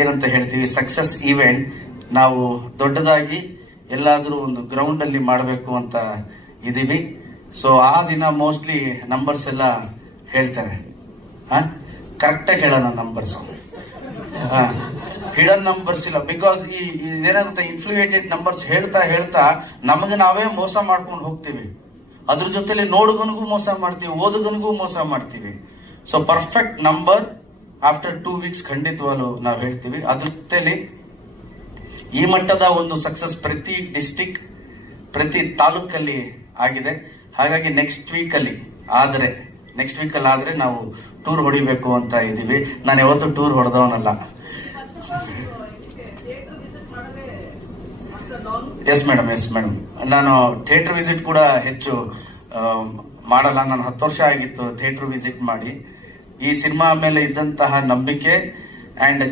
ಏನಂತ ಹೇಳ್ತೀವಿ success event ನಾವು ದೊಡ್ಡದಾಗಿ ಎಲ್ಲಾದ್ರೂ ಒಂದು ಗ್ರೌಂಡ್ ಅಲ್ಲಿ ಮಾಡಬೇಕು ಅಂತ ಇದೀವಿ. ಸೊ ಆ ದಿನ ಮೋಸ್ಟ್ಲಿ ನಂಬರ್ಸ್ ಎಲ್ಲ ಹೇಳ್ತಾರೆ. ಕರೆಕ್ಟಾಗಿ ಹೇಳೋಣ ನಂಬರ್ಸ್. ಹಿಡನ್ ನಂಬರ್ಸ್ ಇಲ್ಲ. ಬಿಕಾಸ್ ಇದೇನಾಗುತ್ತೆ, ಇನ್ಫ್ಲೂಯೇಟೆಡ್ ನಂಬರ್ಸ್ ಹೇಳ್ತಾ ಹೇಳ್ತಾ ನಮಗೆ ನಾವೇ ಮೋಸ ಮಾಡ್ಕೊಂಡು ಹೋಗ್ತೀವಿ. ಅದ್ರ ಜೊತೆಲಿ ನೋಡುಗನಿಗೂ ಮೋಸ ಮಾಡ್ತೀವಿ, ಓದುಗನಿಗೂ ಮೋಸ ಮಾಡ್ತೀವಿ. So perfect number after 2 weeks ಖಂಡಿತವಾಗ್ಲು ನಾವು ಹೇಳ್ತೀವಿ. ಅದ್ರ ಜೊತೆಲಿ ಈ ಮಟ್ಟದ ಒಂದು ಸಕ್ಸಸ್ ಪ್ರತಿ ಡಿಸ್ಟಿಕ್, ಪ್ರತಿ ತಾಲೂಕಲ್ಲಿ ಆಗಿದೆ. ಹಾಗಾಗಿ ನೆಕ್ಸ್ಟ್ ವೀಕ್ ಅಲ್ಲಿ ಆದ್ರೆ ನಾವು ಟೂರ್ ಹೊಡಿಬೇಕು ಅಂತ ಇದೀವಿ. ನಾನು ಯಾವತ್ತೂ ಟೂರ್ ಹೊಡೆದವನಲ್ಲ. Yes madam. ನಾನು ಥಿಯೇಟರ್ ವಿಸಿಟ್ ಕೂಡ ಹೆಚ್ಚು ಮಾಡಲ್ಲ. ನಾನು 10 ವರ್ಷ ಆಗಿತ್ತು ಥಿಯೇಟರ್ ವಿಸಿಟ್ ಮಾಡಿ. ಈ ಸಿನಿಮಾ ಮೇಲೆ ಇದ್ದಂತಹ ನಂಬಿಕೆ ಅಂಡ್